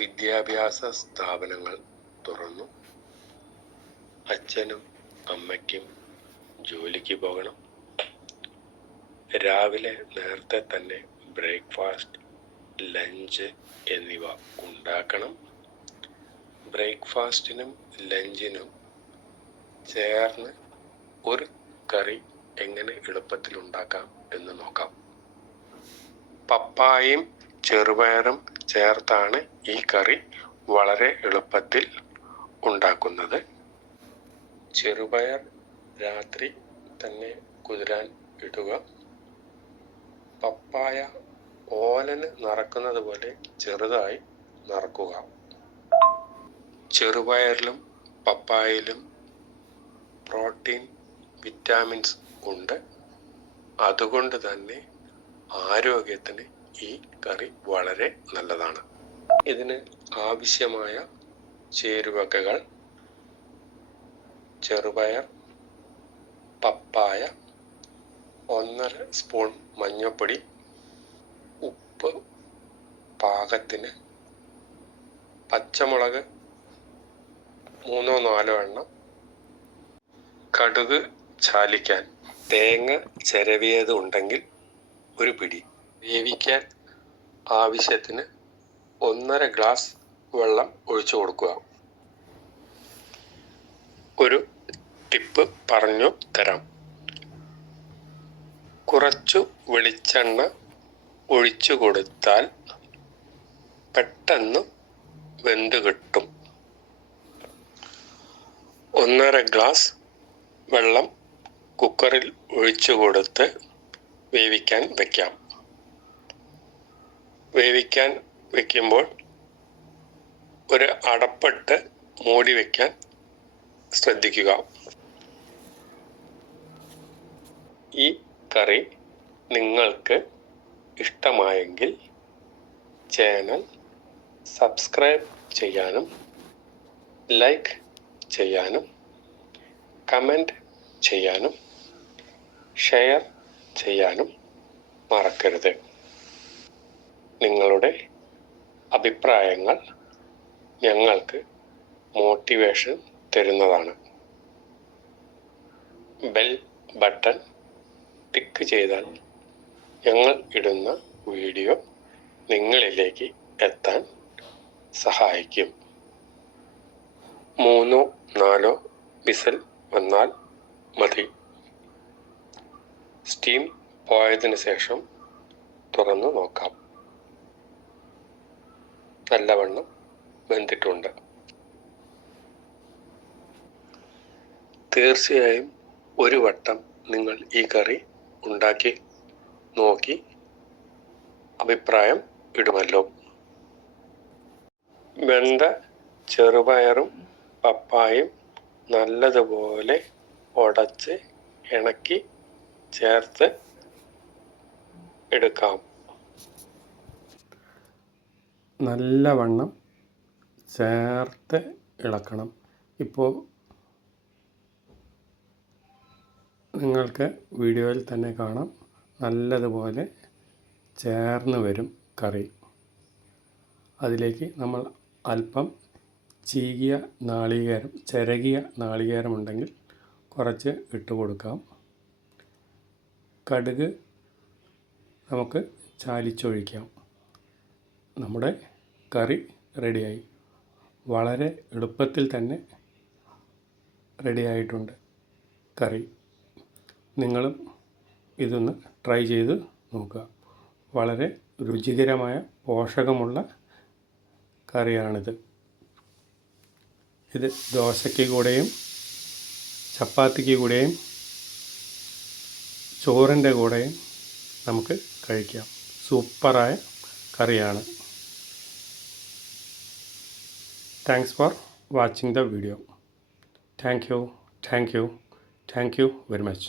വിദ്യാഭ്യാസ സ്ഥാപനങ്ങൾ തുറന്നു. അച്ഛനും അമ്മയ്ക്കും ജോലിക്ക് പോകണം. രാവിലെ നേരത്തെ തന്നെ ബ്രേക്ക്ഫാസ്റ്റ്, ലഞ്ച് എന്നിവ ഉണ്ടാക്കണം. ബ്രേക്ക്ഫാസ്റ്റിനും ലഞ്ചിനും ചേർന്ന് ഒരു കറി എങ്ങനെ എളുപ്പത്തിൽ ഉണ്ടാക്കാം എന്ന് നോക്കാം. പപ്പായയും ചെറുപയറും ചേർത്താണ് ഈ കറി വളരെ എളുപ്പത്തിൽ ഉണ്ടാക്കുന്നത്. ചെറുപയർ രാത്രി തന്നെ കുതിരാൻ ഇടുക. പപ്പായ ഓലന് നറക്കുന്നത് പോലെ ചെറുതായി നറുക്കുക. ചെറുപയറിലും പപ്പായയിലും പ്രോട്ടീൻ, വിറ്റാമിൻസ് ഉണ്ട്. അതുകൊണ്ട് തന്നെ ആരോഗ്യത്തിന് ഈ കറി വളരെ നല്ലതാണ്. ഇതിന് ആവശ്യമായ ചേരുവകകൾ: ചെറുപയർ, പപ്പായ, 1½ സ്പൂൺ മഞ്ഞൾപ്പൊടി, ഉപ്പ് പാകത്തിന്, പച്ചമുളക് 3-4 എണ്ണം, കടുക് ചാലിക്കാൻ, തേങ്ങ ചിരവിയത് ഉണ്ടെങ്കിൽ ഒരു പിടി. വേവിക്കാൻ ആവശ്യത്തിന് 1½ ഗ്ലാസ് വെള്ളം ഒഴിച്ചു കൊടുക്കുക. ഒരു ടിപ്പ് പറഞ്ഞു തരാം. കുറച്ചു വെളിച്ചെണ്ണ ഒഴിച്ചു കൊടുത്താൽ പെട്ടെന്ന് വെന്ത് കിട്ടും. 1½ ഗ്ലാസ് വെള്ളം കുക്കറിൽ ഒഴിച്ചു കൊടുത്ത് വേവിക്കാൻ വയ്ക്കാം. വേവിക്കാൻ വയ്ക്കുമ്പോൾ ഒരു അടപ്പിട്ട് മൂടി വയ്ക്കാൻ ശ്രദ്ധിക്കുക. ഈ കറി നിങ്ങൾക്ക് ഇഷ്ടമായെങ്കിൽ ചാനൽ സബ്സ്ക്രൈബ് ചെയ്യാനും ലൈക്ക് ചെയ്യാനും കമൻറ്റ് ചെയ്യാനും ഷെയർ ചെയ്യാനും മറക്കരുത്. നിങ്ങളുടെ അഭിപ്രായങ്ങൾ ഞങ്ങൾക്ക് മോട്ടിവേഷൻ തരുന്നതാണ്. ബെൽ ബട്ടൺ ടിക്ക് ചെയ്താൽ ഞങ്ങൾ ഇടുന്ന വീഡിയോ നിങ്ങളിലേക്ക് എത്താൻ സഹായിക്കും. 3-4 വിസിൽ വന്നാൽ മതി. സ്റ്റീം പോയതിനു ശേഷം തുറന്നു നോക്കാം. നല്ലവണ്ണം വെന്തിട്ടുണ്ട്. തീർച്ചയായും ഒരു വട്ടം നിങ്ങൾ ഈ കറി ഉണ്ടാക്കി നോക്കി അഭിപ്രായം ഇടുമല്ലോ. വെന്ത ചെറുപയറും പപ്പായയും നല്ലതുപോലെ ഉടച്ച് ഇണക്കി ചേർത്ത് എടുക്കാം. നല്ലവണ്ണം ചേർത്ത് ഇളക്കണം. ഇപ്പോൾ നിങ്ങൾക്ക് വീഡിയോയിൽ തന്നെ കാണാം, നല്ലതുപോലെ ചേർന്ന് വരും കറി. അതിലേക്ക് നമ്മൾ അല്പം ചിരകിയ നാളികേരം ഉണ്ടെങ്കിൽ കുറച്ച് ഇട്ട് കൊടുക്കാം. കടുക് നമുക്ക് ചാലിച്ചൊഴിക്കാം. നമ്മുടെ കറി റെഡിയായി. വളരെ എളുപ്പത്തിൽ തന്നെ റെഡിയായിട്ടുണ്ട് കറി. നിങ്ങളും ഇതൊന്ന് ട്രൈ ചെയ്ത് നോക്കുക. വളരെ രുചികരമായ പോഷകമുള്ള കറിയാണിത്. ഇത് ദോശയ്ക്ക് കൂടെയും ചപ്പാത്തിക്ക് കൂടെയും ചോറിൻ്റെ കൂടെയും നമുക്ക് കഴിക്കാം. സൂപ്പറായ കറിയാണ്. Thanks for watching the video. Thank you very much.